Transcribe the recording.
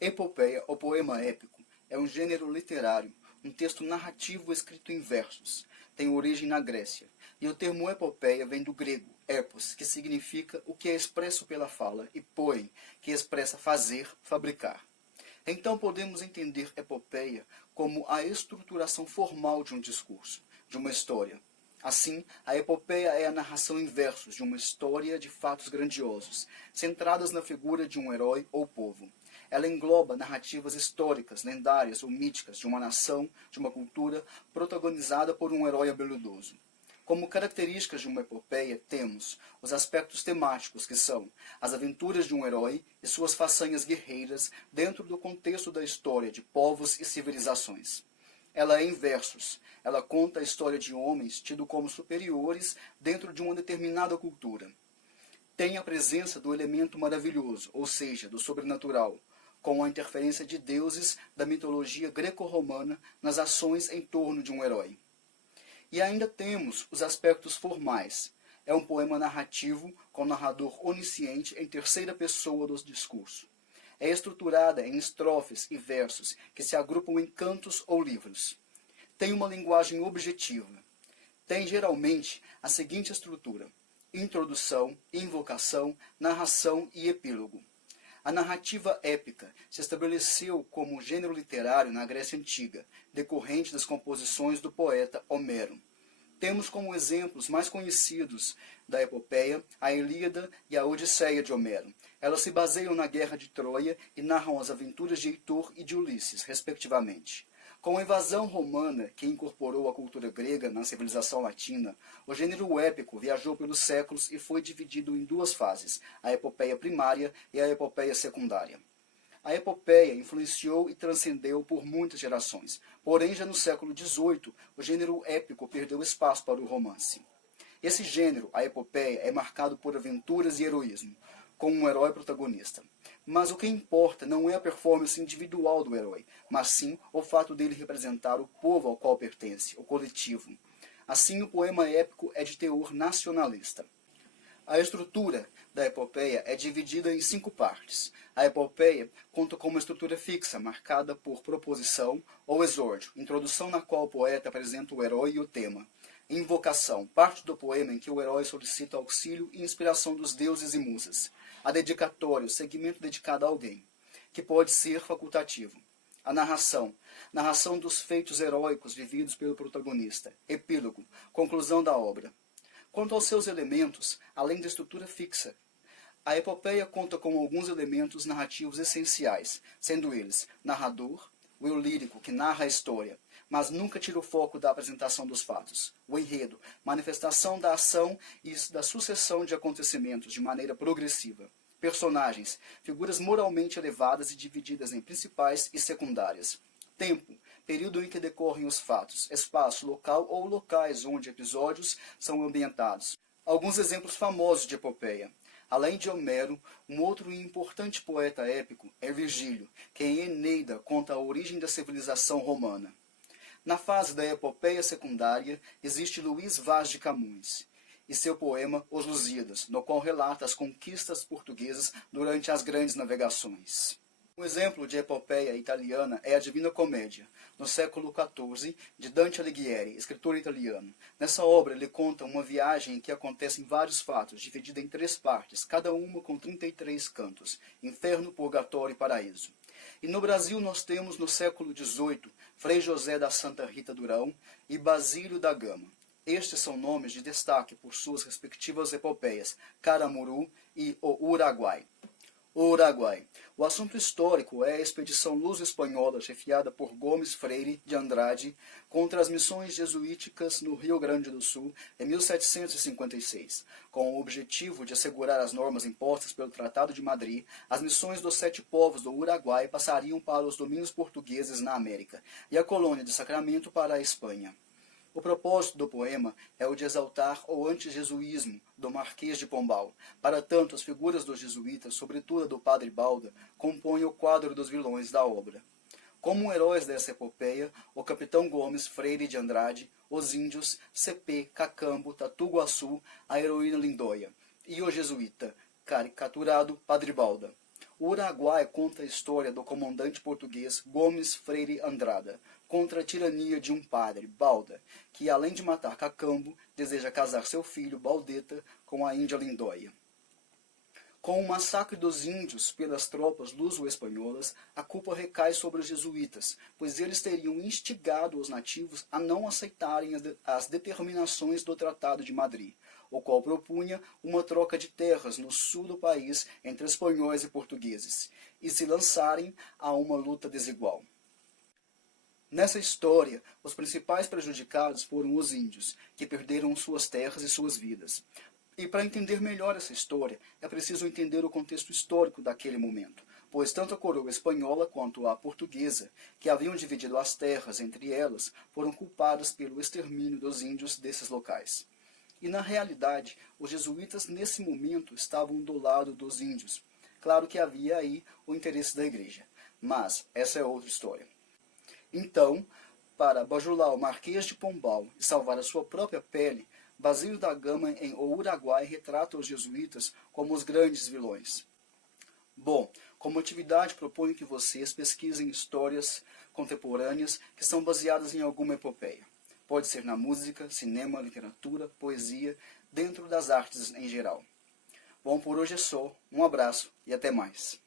Epopeia ou poema épico é um gênero literário, um texto narrativo escrito em versos. Tem origem na Grécia, e o termo epopeia vem do grego epos, que significa o que é expresso pela fala, e poen, que expressa fazer, fabricar. Então podemos entender epopeia como a estruturação formal de um discurso, de uma história. Assim, a epopeia é a narração em versos de uma história de fatos grandiosos, centradas na figura de um herói ou povo. Ela engloba narrativas históricas, lendárias ou míticas de uma nação, de uma cultura, protagonizada por um herói habilidoso. Como características de uma epopeia, temos os aspectos temáticos, que são as aventuras de um herói e suas façanhas guerreiras dentro do contexto da história de povos e civilizações. Ela é em versos. Ela conta a história de homens tidos como superiores dentro de uma determinada cultura. Tem a presença do elemento maravilhoso, ou seja, do sobrenatural, com a interferência de deuses da mitologia greco-romana nas ações em torno de um herói. E ainda temos os aspectos formais. É um poema narrativo com narrador onisciente em terceira pessoa do discurso. É estruturada em estrofes e versos que se agrupam em cantos ou livros. Tem uma linguagem objetiva. Tem geralmente a seguinte estrutura: introdução, invocação, narração e epílogo. A narrativa épica se estabeleceu como gênero literário na Grécia Antiga, decorrente das composições do poeta Homero. Temos como exemplos mais conhecidos da epopeia a Ilíada e a Odisseia de Homero. Elas se baseiam na Guerra de Troia e narram as aventuras de Heitor e de Ulisses, respectivamente. Com a invasão romana, que incorporou a cultura grega na civilização latina, o gênero épico viajou pelos séculos e foi dividido em duas fases, a epopeia primária e a epopeia secundária. A epopeia influenciou e transcendeu por muitas gerações, porém já no século XVIII, o gênero épico perdeu espaço para o romance. Esse gênero, a epopeia, é marcado por aventuras e heroísmo, com um herói protagonista. Mas o que importa não é a performance individual do herói, mas sim o fato dele representar o povo ao qual pertence, o coletivo. Assim, o poema épico é de teor nacionalista. A estrutura da epopeia é dividida em 5 partes. A epopeia conta com uma estrutura fixa, marcada por proposição ou exórdio, introdução na qual o poeta apresenta o herói e o tema. Invocação, parte do poema em que o herói solicita auxílio e inspiração dos deuses e musas. A dedicatória, o segmento dedicado a alguém, que pode ser facultativo. A narração, narração dos feitos heróicos vividos pelo protagonista. Epílogo, conclusão da obra. Quanto aos seus elementos, além da estrutura fixa, a epopeia conta com alguns elementos narrativos essenciais, sendo eles narrador, o eu lírico, que narra a história, mas nunca tira o foco da apresentação dos fatos, o enredo, manifestação da ação e da sucessão de acontecimentos de maneira progressiva. Personagens, figuras moralmente elevadas e divididas em principais e secundárias. Tempo, período em que decorrem os fatos, espaço, local ou locais onde episódios são ambientados. Alguns exemplos famosos de epopeia. Além de Homero, um outro e importante poeta épico é Virgílio, que em Eneida conta a origem da civilização romana. Na fase da epopeia secundária, existe Luís Vaz de Camões e seu poema Os Lusíadas, no qual relata as conquistas portuguesas durante as grandes navegações. Um exemplo de epopeia italiana é a Divina Comédia, no século XIV, de Dante Alighieri, escritor italiano. Nessa obra ele conta uma viagem em que acontecem vários fatos, dividida em 3 partes, cada uma com 33 cantos: inferno, purgatório e paraíso. E no Brasil nós temos, no século XVIII, Frei José da Santa Rita Durão e Basílio da Gama. Estes são nomes de destaque por suas respectivas epopeias, Caramuru e O Uruguai. O Uruguai. O assunto histórico é a expedição luso-espanhola chefiada por Gomes Freire de Andrade contra as missões jesuíticas no Rio Grande do Sul em 1756. Com o objetivo de assegurar as normas impostas pelo Tratado de Madrid, as missões dos 7 povos do Uruguai passariam para os domínios portugueses na América e a colônia de Sacramento para a Espanha. O propósito do poema é o de exaltar o antijesuísmo do Marquês de Pombal. Para tanto, as figuras dos jesuítas, sobretudo a do Padre Balda, compõem o quadro dos vilões da obra. Como heróis dessa epopeia, o capitão Gomes Freire de Andrade, os índios, Cepê, Cacambo, Tatu-Guaçu, a heroína Lindóia, e o jesuíta, caricaturado Padre Balda. O Uruguai conta a história do comandante português Gomes Freire Andrada contra a tirania de um padre, Balda, que além de matar Cacambo, deseja casar seu filho, Baldeta, com a índia Lindóia. Com o massacre dos índios pelas tropas luso-espanholas, a culpa recai sobre os jesuítas, pois eles teriam instigado os nativos a não aceitarem as determinações do Tratado de Madrid, o qual propunha uma troca de terras no sul do país entre espanhóis e portugueses, e se lançarem a uma luta desigual. Nessa história, os principais prejudicados foram os índios, que perderam suas terras e suas vidas. E para entender melhor essa história, é preciso entender o contexto histórico daquele momento, pois tanto a coroa espanhola quanto a portuguesa, que haviam dividido as terras entre elas, foram culpadas pelo extermínio dos índios desses locais. E na realidade, os jesuítas nesse momento estavam do lado dos índios. Claro que havia aí o interesse da igreja, mas essa é outra história. Então, para bajular o Marquês de Pombal e salvar a sua própria pele, Basílio da Gama em O Uruguai retrata os jesuítas como os grandes vilões. Bom, como atividade proponho que vocês pesquisem histórias contemporâneas que são baseadas em alguma epopeia. Pode ser na música, cinema, literatura, poesia, dentro das artes em geral. Bom, por hoje é só. Um abraço e até mais.